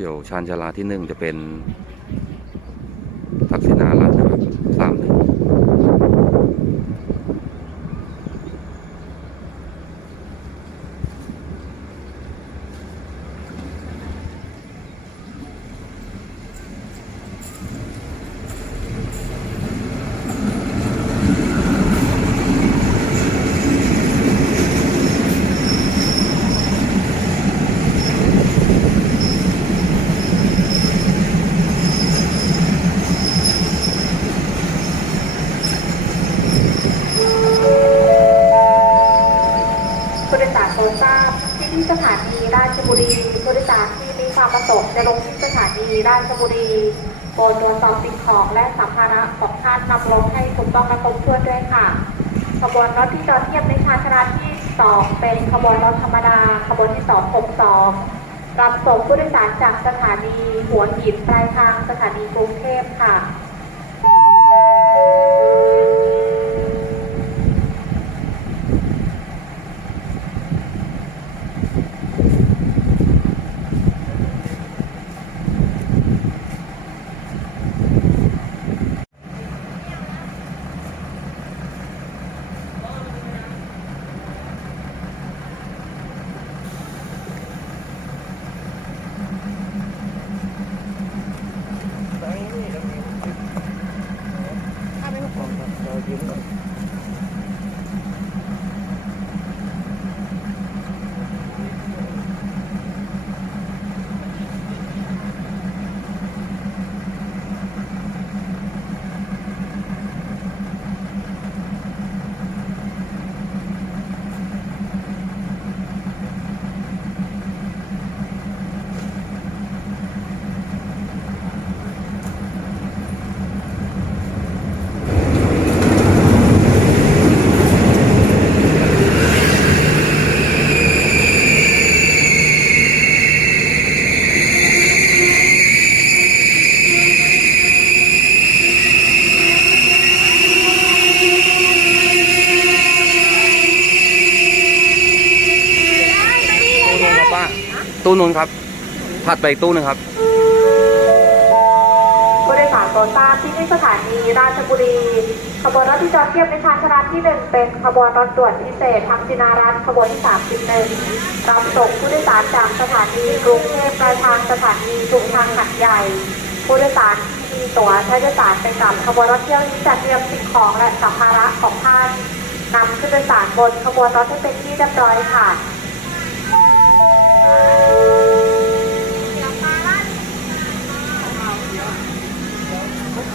เดี๋ยวชานชาลาที่หนึ่งจะเป็นทักษิณารัตน์นะครับสามหนึ่ง ผู้โดยสารโปรดทราบที่ที่ส ถานีราชบุรีผู้โดยสารที่มีความประสงค์จะลงที่สถานีราชบุรีโปรดตรวจสอบสิ่งของและสัมภาระของท่านนำลงให้ถูกต้องและครบถ้วนด้วยค่ะ ขบวนรถที่จอดเทียบในชานชาลาที่2เป็นขบวนรถธรรมดา ขบวนที่262รับส่งผู้โดยสารจากสถานีหัวหินปลายทางสถานีกรุงเทพค่ะ ตู้นู้นครับ ถัดไปอีกตู้หนึงครับ ผู้โดยสารโปรดทราบที่นี่สถานีราชบุรี ขบวนรถที่จอดเทียบในชานชาลาที่หนึ่งเป็นขบวนรถด่วนพิเศษทางจินารัตน์ขบวนที่ 31รับส่งผู้โดยสารจากสถานีกรุงเทพปลายทางสถานีชุมทางหัดใหญ่ ผู้โดยสารที่มีตั๋วใช้โดยสารไปกับขบวนรถเที่ยวนี้จะเตรียมสิ่งของและสัมภาระของท่านนำขึ้นโดยสารบนขบวนรถให้เป็นที่เรียบร้อยค่ะ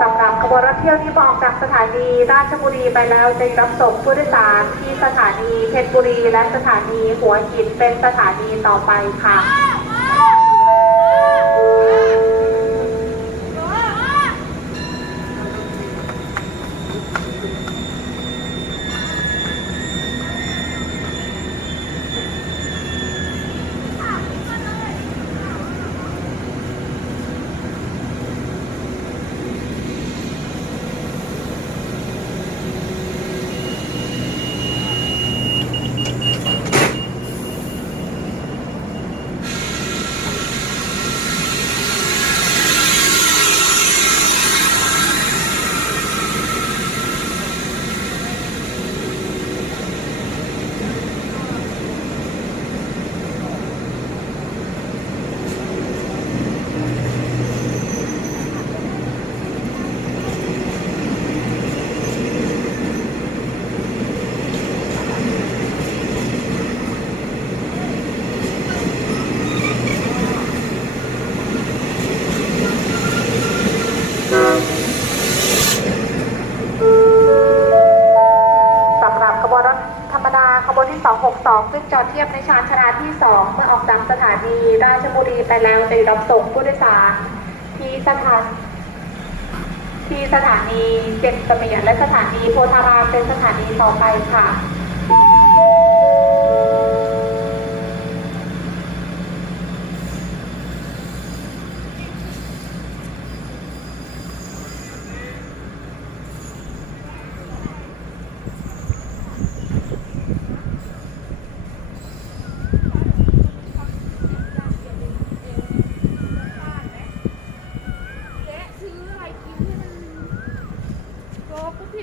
สำหรับขบวนรถเที่ยวที่ออกจาก สถานีราชบุรีไปแล้วจะรับส่งผู้โดยสารที่สถานีเพชรบุรี และสถานีหัวหินเป็นสถานีต่อไปค่ะ ค 2 ซึ่งจอดเทียบในชานชาลาที่ 2 เมื่อออกจากสถานีราชบุรีไปแล้วจะรับส่งผู้โดยสารที่สถานที่สถานีเจ็ดเสมียนและสถานีโพธารามเป็นสถานีต่อไปค่ะ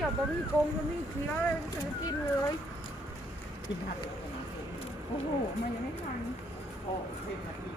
จ๊กก๋วยเตี๋ยวบะหมี่กงบะหมี่เกี๊ยวอะไรไม่เคยกินเลยกินผักโอ้โห มันยังไม่ทันโอ้เป็นนาที